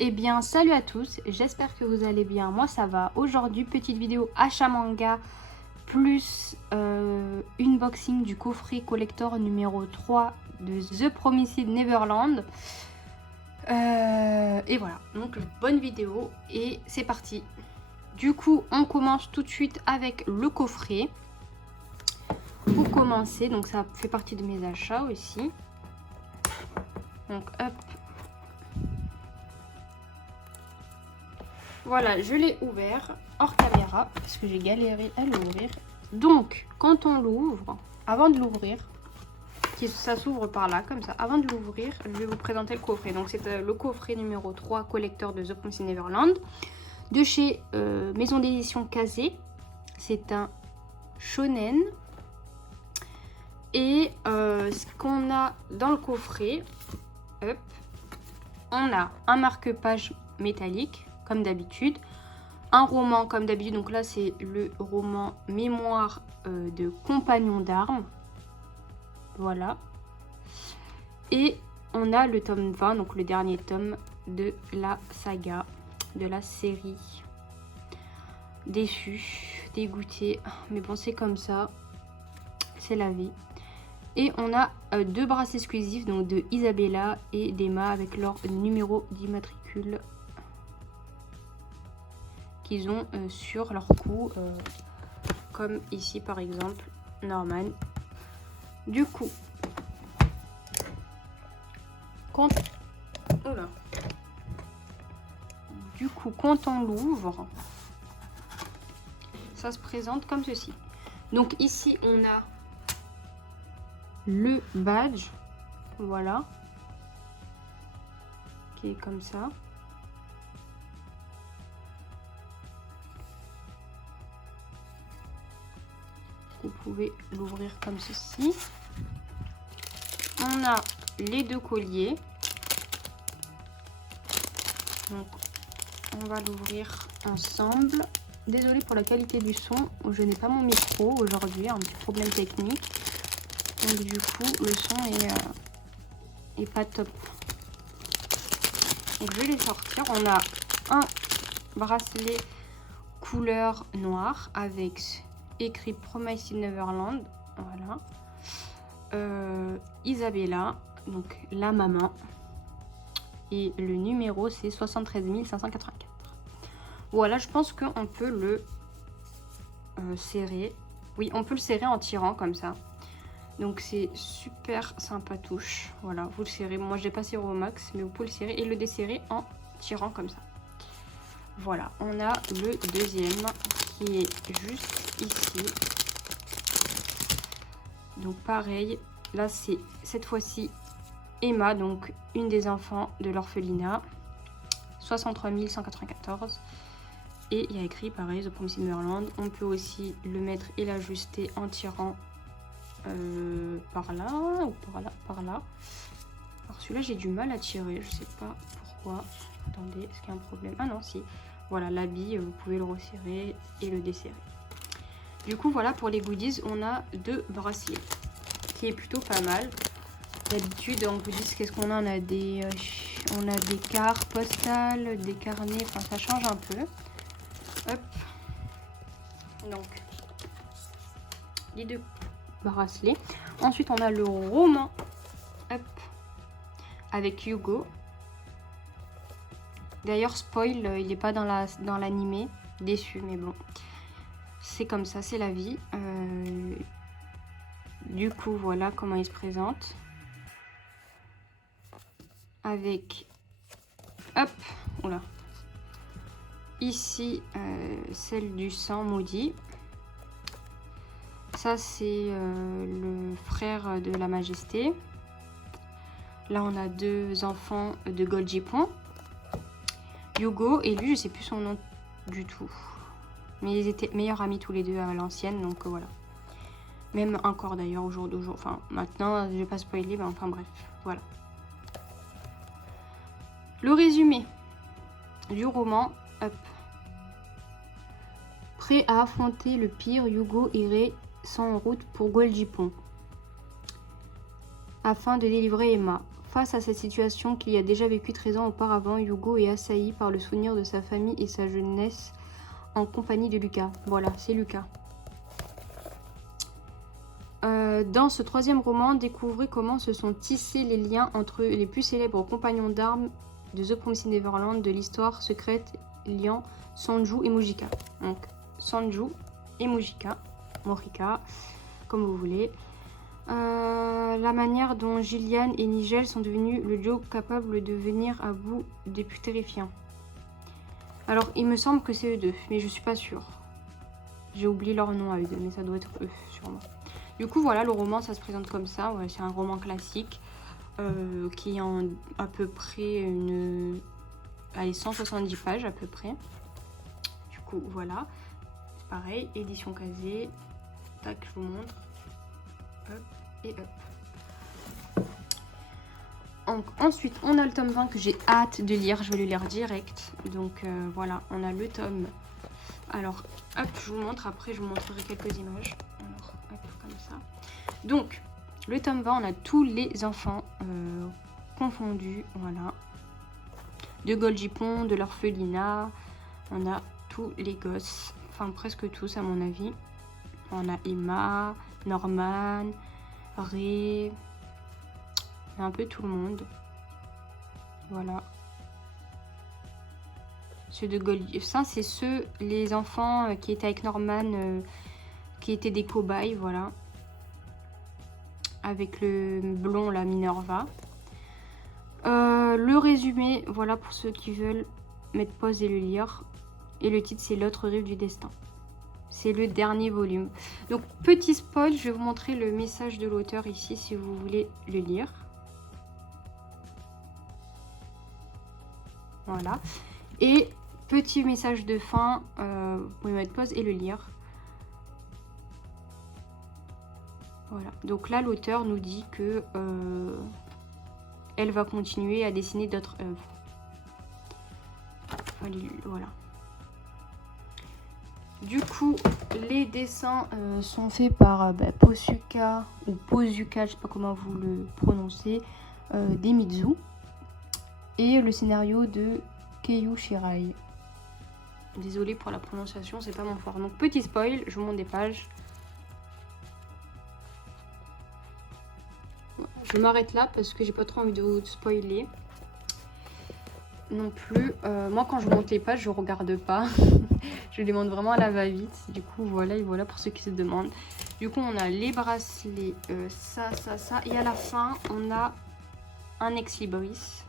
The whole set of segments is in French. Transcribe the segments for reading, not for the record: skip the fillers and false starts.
Eh bien salut à tous, j'espère que vous allez bien, moi ça va. Aujourd'hui petite vidéo achat manga plus unboxing du coffret collector numéro 3 de The Promised Neverland. Et voilà, donc bonne vidéo et c'est parti. Du coup on commence tout de suite avec le coffret. Pour commencer, donc ça fait partie de mes achats aussi. Donc hop. Voilà, je l'ai ouvert hors caméra parce que j'ai galéré à l'ouvrir. Donc, quand on l'ouvre, avant de l'ouvrir, ça s'ouvre par là, comme ça. Avant de l'ouvrir, je vais vous présenter le coffret. Donc, c'est le coffret numéro 3 collecteur de The Promised Neverland de chez Maison d'édition Kazé. C'est un shonen. Et ce qu'on a dans le coffret, hop, on a un marque-page métallique comme d'habitude, un roman comme d'habitude, donc là c'est le roman Mémoire de Compagnon d'armes, voilà, et on a le tome 20, donc le dernier tome de la saga, de la série. Déçu, dégoûté, mais bon c'est comme ça, c'est la vie. Et on a deux bracelets exclusifs, donc de Isabella et d'Emma avec leur numéro d'immatricule qu'ils ont sur leur cou, comme ici par exemple Norman. Du coup, quand on l'ouvre, ça se présente comme ceci. Donc ici on a le badge, voilà, qui est comme ça. Vous pouvez l'ouvrir comme ceci. On a les deux colliers. Donc, on va l'ouvrir ensemble. Désolée pour la qualité du son. Je n'ai pas mon micro aujourd'hui, un petit problème technique. Donc du coup, le son est pas top. Donc je vais les sortir. On a un bracelet couleur noire avec écrit Promised Neverland, voilà. Isabella, donc la maman, et le numéro c'est 73 584. Voilà, je pense qu'on peut le serrer. Oui, on peut le serrer en tirant comme ça. Donc c'est super sympatouche. Voilà, vous le serrez. Moi je l'ai pas serré au max, mais vous pouvez le serrer et le desserrer en tirant comme ça. Voilà, on a le deuxième qui est juste ici. Donc pareil, là c'est cette fois-ci Emma, donc une des enfants de l'orphelinat, 63 194. Et il y a écrit pareil, The Promised Neverland. On peut aussi le mettre et l'ajuster en tirant par là ou par là. Alors celui-là j'ai du mal à tirer, je sais pas pourquoi. Attendez, est-ce qu'il y a un problème? Ah non, si. Voilà, l'habit, vous pouvez le resserrer et le desserrer. Du coup, voilà, pour les goodies, on a deux bracelets, qui est plutôt pas mal. D'habitude, en goodies, qu'est-ce qu'on a? On a des cartes postales, des carnets, enfin ça change un peu. Hop. Donc, les deux bracelets. Ensuite, on a le roman, hop, avec Hugo. D'ailleurs, spoil, il n'est pas dans l'animé. Déçu, mais bon. C'est comme ça, c'est la vie. Du coup, voilà comment il se présente. Avec... Hop, oula. Ici, celle du sang maudit. Ça, c'est le frère de la majesté. Là, on a deux enfants de Goldjipon. Hugo et lui, je sais plus son nom du tout. Mais ils étaient meilleurs amis tous les deux à l'ancienne, donc voilà. Même encore d'ailleurs au jour d'aujourd'hui. Enfin, maintenant, je vais pas spoiler, mais enfin bref, voilà. Le résumé du roman, hop. Prêt à affronter le pire, Hugo irait en route pour Goldjipon afin de délivrer Emma. face à cette situation qu'il y a déjà vécu 13 ans auparavant, Hugo est assailli par le souvenir de sa famille et sa jeunesse en compagnie de Lucas. Voilà, c'est Lucas. Dans ce troisième roman, découvrez comment se sont tissés les liens entre les plus célèbres compagnons d'armes de The Promised Neverland, de l'histoire secrète liant Sanju et Mujika. Donc, Sanju et Mujika, Morika, comme vous voulez. La manière dont Gillian et Nigel sont devenus le duo capable de venir à bout des plus terrifiants. Alors, il me semble que c'est eux deux, mais je suis pas sûre. J'ai oublié leur nom à eux deux, mais ça doit être eux, sûrement. Du coup, voilà, le roman, ça se présente comme ça. Ouais, c'est un roman classique qui a à peu près allez, 170 pages à peu près. Du coup, voilà. C'est pareil, édition casée. Tac, je vous montre. Hop et hop. Donc, ensuite, on a le tome 20 que j'ai hâte de lire. Je vais le lire direct. Donc, voilà, on a le tome. Alors, hop, je vous montre. Après, je vous montrerai quelques images. Alors, hop, comme ça. Donc, le tome 20, on a tous les enfants confondus. Voilà. De Goldjipon, de l'orphelinat. On a tous les gosses. Enfin, presque tous, à mon avis. On a Emma, Norman, Ray. On a un peu tout le monde. Voilà. Ceux de Gold. Ça, c'est ceux, les enfants qui étaient avec Norman, qui étaient des cobayes, voilà. Avec le blond, la Minerva. Le résumé, voilà, pour ceux qui veulent mettre pause et le lire. Et le titre, c'est L'autre rive du destin. C'est le dernier volume. Donc, petit spoil, je vais vous montrer le message de l'auteur ici, si vous voulez le lire. Voilà. Et petit message de fin, vous pouvez mettre pause et le lire. Voilà. Donc là, l'auteur nous dit que elle va continuer à dessiner d'autres œuvres. Voilà. Du coup, les dessins sont faits par Posuka ou Posuka, je sais pas comment vous le prononcez, Demizu. Et le scénario de Keiyu Shirai. Désolée pour la prononciation, c'est pas mon fort. Donc petit spoil, je vous montre des pages. Je m'arrête là parce que j'ai pas trop envie de vous spoiler. Non plus. Moi quand je monte les pages, je regarde pas. Je les montre vraiment à la va-vite. Du coup voilà et voilà pour ceux qui se demandent. Du coup on a les bracelets, ça. Et à la fin on a un ex-libris.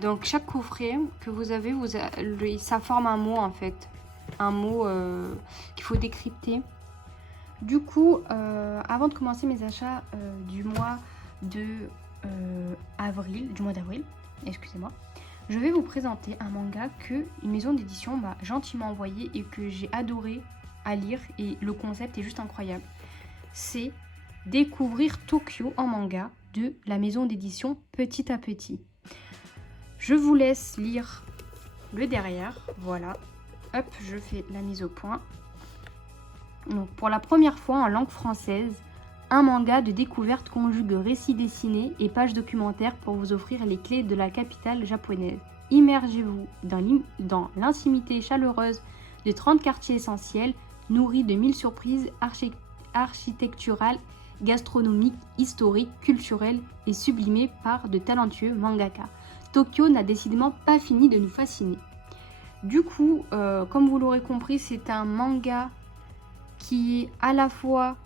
Donc chaque coffret que vous avez, ça forme un mot en fait. Un mot qu'il faut décrypter. Du coup, avant de commencer mes achats du mois d'avril, excusez-moi, je vais vous présenter un manga que une maison d'édition m'a gentiment envoyé et que j'ai adoré à lire et le concept est juste incroyable. C'est Découvrir Tokyo en manga de la maison d'édition Petit à Petit. Je vous laisse lire le derrière, voilà. Hop, je fais la mise au point. Donc, pour la première fois en langue française, un manga de découverte conjugue récits dessinés et pages documentaires pour vous offrir les clés de la capitale japonaise. Immergez-vous dans l'intimité chaleureuse de 30 quartiers essentiels, nourris de 1000 surprises architecturales, gastronomiques, historiques, culturelles et sublimées par de talentueux mangaka. Tokyo n'a décidément pas fini de nous fasciner. Du coup, comme vous l'aurez compris, c'est un manga qui est à la fois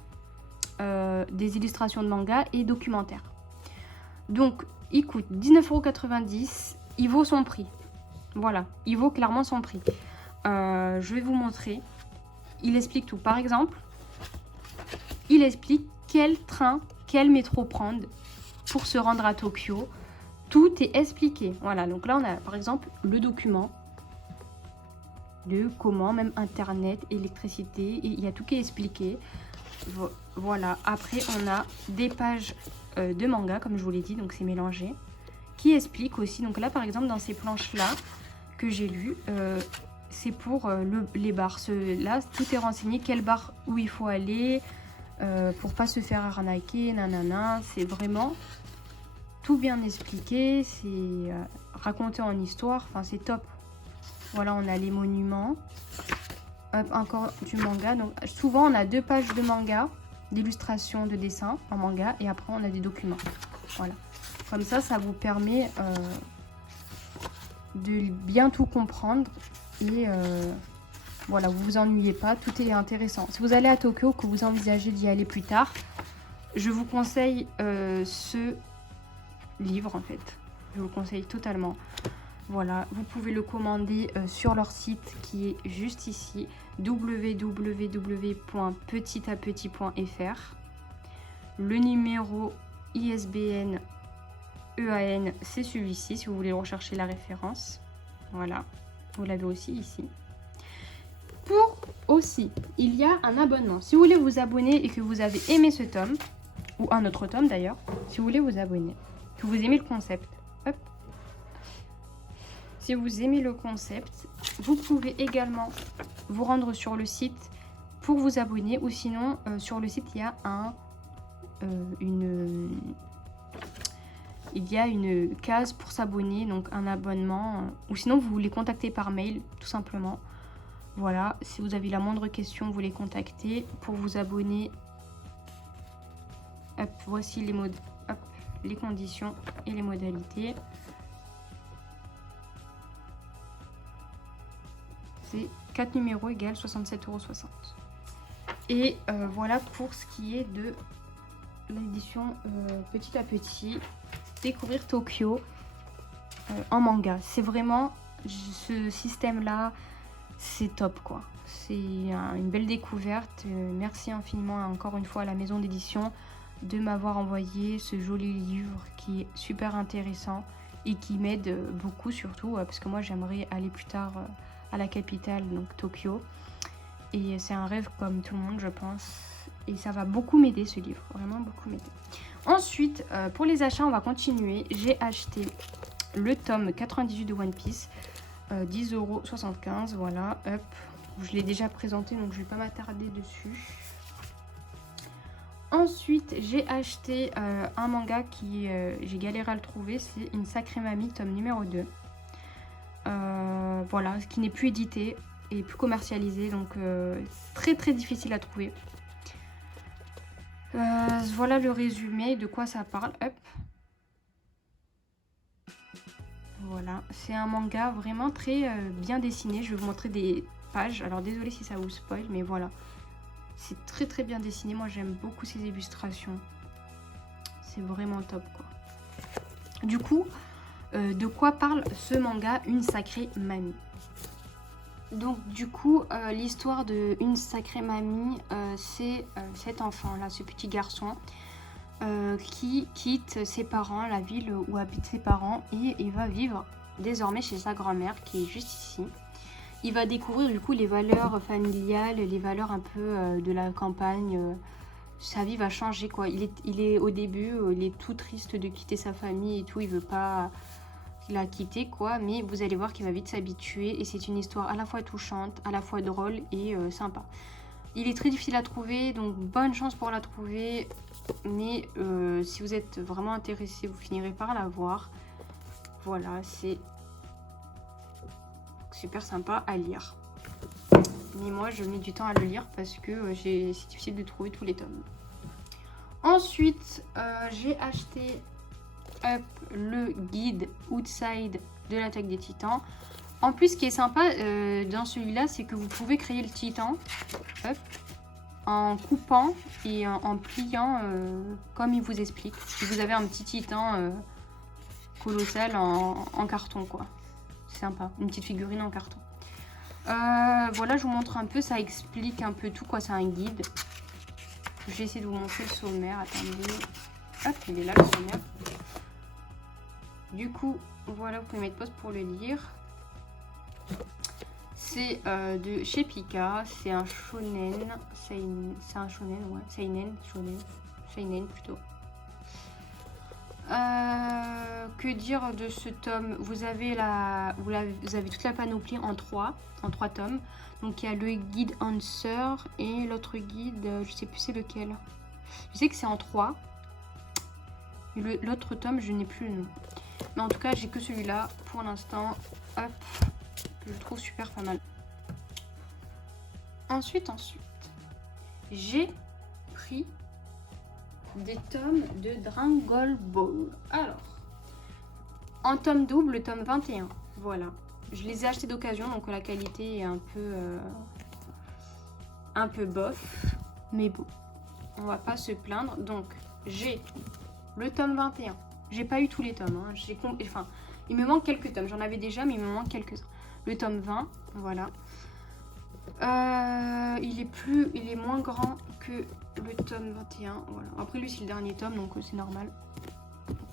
des illustrations de manga et documentaire. Donc, il coûte 19,90 €, il vaut son prix. Voilà, il vaut clairement son prix. Je vais vous montrer. Il explique tout. Par exemple, il explique quel train, quel métro prendre pour se rendre à Tokyo. Tout est expliqué. Voilà, donc là, on a par exemple le document de comment, même internet, électricité, et il y a tout qui est expliqué. Voilà, après on a des pages de manga, comme je vous l'ai dit, donc c'est mélangé, qui explique aussi. Donc là par exemple dans ces planches là que j'ai lues, c'est pour les bars. Là tout est renseigné, quel bar où il faut aller pour pas se faire arnaquer, nanana. C'est vraiment tout bien expliqué, c'est raconté en histoire, enfin c'est top. Voilà, on a les monuments. Hop, encore du manga. Donc souvent on a 2 pages de manga, d'illustration, de dessin en manga, et après on a des documents. Voilà. Comme ça vous permet de bien tout comprendre et voilà, vous vous ennuyez pas, tout est intéressant. Si vous allez à Tokyo, que vous envisagez d'y aller plus tard, je vous conseille ce livre en fait. Je vous le conseille totalement. Voilà, vous pouvez le commander sur leur site qui est juste ici, www.petitapetit.fr. Le numéro ISBN EAN, c'est celui-ci si vous voulez rechercher la référence. Voilà, vous l'avez aussi ici. Il y a un abonnement. Si vous voulez vous abonner et que vous avez aimé ce tome, ou un autre tome d'ailleurs, si vous voulez vous abonner, que vous aimez le concept, hop. Si vous aimez le concept, vous pouvez également vous rendre sur le site pour vous abonner, ou sinon sur le site il y a une case pour s'abonner, donc un abonnement, ou sinon vous les contactez par mail tout simplement. Voilà, si vous avez la moindre question, vous les contactez pour vous abonner. Hop, voici les conditions et les modalités. C'est 4 numéros égale 67,60 €. Et voilà pour ce qui est de l'édition petit à petit. Découvrir Tokyo en manga. C'est vraiment ce système-là. C'est top quoi, c'est une belle découverte. Merci infiniment encore une fois à la maison d'édition de m'avoir envoyé ce joli livre qui est super intéressant et qui m'aide beaucoup surtout parce que moi j'aimerais aller plus tard à la capitale, donc Tokyo, et c'est un rêve comme tout le monde je pense, et ça va beaucoup m'aider ce livre, vraiment beaucoup m'aider. Ensuite pour les achats on va continuer. J'ai acheté le tome 98 de One Piece, 10,75 €, voilà, hop. Je l'ai déjà présenté donc je vais pas m'attarder dessus. Ensuite j'ai acheté un manga qui j'ai galéré à le trouver, c'est Une Sacrée Mamie tome numéro 2. Voilà, ce qui n'est plus édité et plus commercialisé, donc très très difficile à trouver. Voilà le résumé de quoi ça parle, hop. Voilà, c'est un manga vraiment très bien dessiné. Je vais vous montrer des pages. Alors désolé si ça vous spoil, mais voilà. C'est très très bien dessiné. Moi j'aime beaucoup ces illustrations. C'est vraiment top quoi. Du coup, de quoi parle ce manga Une Sacrée Mamie? Donc du coup, l'histoire de Une Sacrée Mamie, c'est cet enfant-là, ce petit garçon, qui quitte ses parents, la ville où habitent ses parents, et il va vivre désormais chez sa grand-mère qui est juste ici. Il va découvrir du coup les valeurs familiales, les valeurs un peu de la campagne. Sa vie va changer quoi. Il est au début, il est tout triste de quitter sa famille et tout, il veut pas la quitter quoi, mais vous allez voir qu'il va vite s'habituer, et c'est une histoire à la fois touchante, à la fois drôle et sympa. Il est très difficile à trouver, donc bonne chance pour la trouver. Mais si vous êtes vraiment intéressé, vous finirez par la voir. Voilà, c'est super sympa à lire. Mais moi, je mets du temps à le lire parce que c'est difficile de trouver tous les tomes. Ensuite, j'ai acheté le guide Outside de l'Attaque des Titans. En plus, ce qui est sympa dans celui-là, c'est que vous pouvez créer le titan. Hop, en coupant et en pliant comme il vous explique. Et vous avez un petit titan colossal en carton quoi. C'est sympa, une petite figurine en carton. Voilà, je vous montre un peu, ça explique un peu tout quoi, c'est un guide. Je vais essayer de vous montrer le sommaire, attendez. Hop, il est là le sommaire. Du coup, voilà, vous pouvez mettre pause pour le lire. C'est de chez Pika, c'est un shonen, c'est un shonen, ouais, seinen plutôt. Que dire de ce tome? Vous avez toute la panoplie en 3 tomes. Donc il y a le guide Answer et l'autre guide, je sais plus c'est lequel. Je sais que c'est en 3. L'autre tome, je n'ai plus le nom. Mais en tout cas, j'ai que celui-là pour l'instant. Hop, je le trouve super pas mal. Ensuite, j'ai pris des tomes de Dragon Ball. Alors, en tome double, le tome 21. Voilà. Je les ai achetés d'occasion, donc la qualité est un peu bof. Mais bon, on va pas se plaindre. Donc, j'ai le tome 21. J'ai pas eu tous les tomes. Hein. Enfin, il me manque quelques tomes. J'en avais déjà, mais il me manque quelques-uns. Le tome 20, voilà. Il est moins grand que le tome 21. Voilà. Après, lui, c'est le dernier tome, donc c'est normal.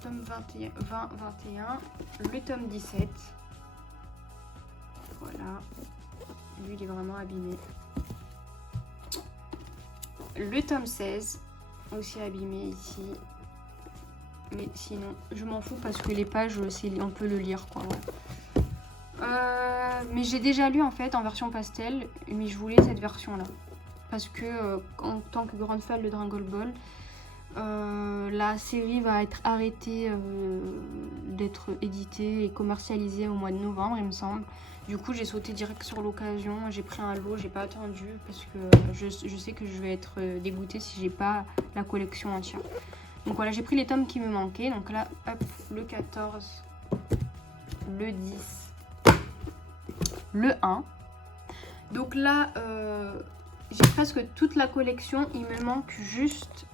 Tome 21, 21. Le tome 17. Voilà. Lui, il est vraiment abîmé. Le tome 16. Aussi abîmé ici. Mais sinon, je m'en fous parce que les pages, on peut le lire, quoi. Ouais. Mais j'ai déjà lu en fait en version pastel, mais je voulais cette version là parce que en tant que grande fan de Dragon Ball, la série va être arrêtée d'être éditée et commercialisée au mois de novembre, il me semble. Du coup, j'ai sauté direct sur l'occasion, j'ai pris un lot, j'ai pas attendu parce que je sais que je vais être dégoûtée si j'ai pas la collection entière. Donc voilà, j'ai pris les tomes qui me manquaient. Donc là, hop, le 14, le 10. Le 1. Donc là, j'ai presque toute la collection. Il me manque juste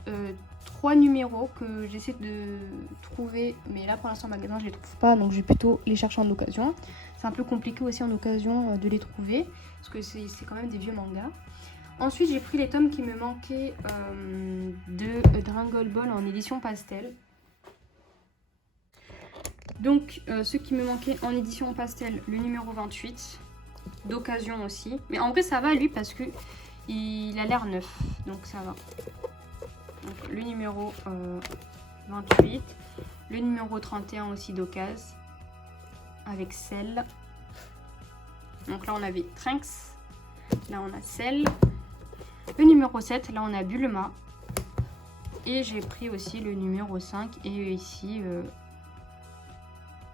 3 numéros que j'essaie de trouver. Mais là, pour l'instant, en magasin, je les trouve pas. Donc, je vais plutôt les chercher en occasion. C'est un peu compliqué aussi en occasion de les trouver. Parce que c'est quand même des vieux mangas. Ensuite, j'ai pris les tomes qui me manquaient de Dragon Ball en édition pastel. Donc, ceux qui me manquaient en édition pastel, le numéro 28. D'occasion aussi, mais en vrai ça va lui parce que il a l'air neuf, donc ça va. Donc, le numéro 28, le numéro 31 aussi d'occasion avec Cell. Donc là on avait Trunks, là on a Cell. Le numéro 7, là on a Bulma. Et j'ai pris aussi le numéro 5 et ici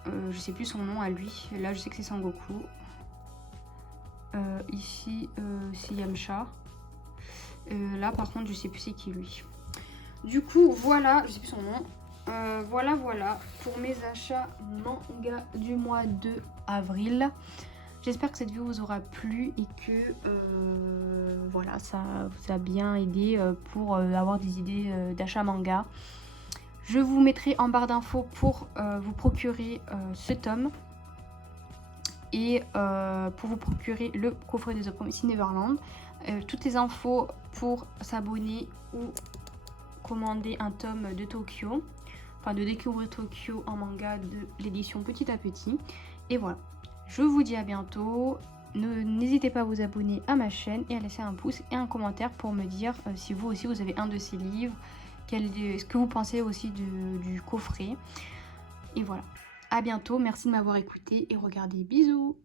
je sais plus son nom à lui, là je sais que c'est Sangoku. Ici c'est Yamcha. Là par contre je sais plus c'est qui lui. Du coup voilà, je sais plus son nom. Voilà pour mes achats manga du mois de avril. J'espère que cette vidéo vous aura plu et que voilà, ça vous a bien aidé pour avoir des idées d'achat manga. Je vous mettrai en barre d'infos pour vous procurer ce tome. Et pour vous procurer le coffret de The Promised Neverland. Toutes les infos pour s'abonner ou commander un tome de Tokyo. Enfin de découvrir Tokyo en manga de l'édition Petit à Petit. Et voilà. Je vous dis à bientôt. N'hésitez pas à vous abonner à ma chaîne et à laisser un pouce et un commentaire pour me dire si vous aussi vous avez un de ces livres. Ce que vous pensez aussi du coffret. Et voilà. À bientôt, merci de m'avoir écouté et regardez, bisous.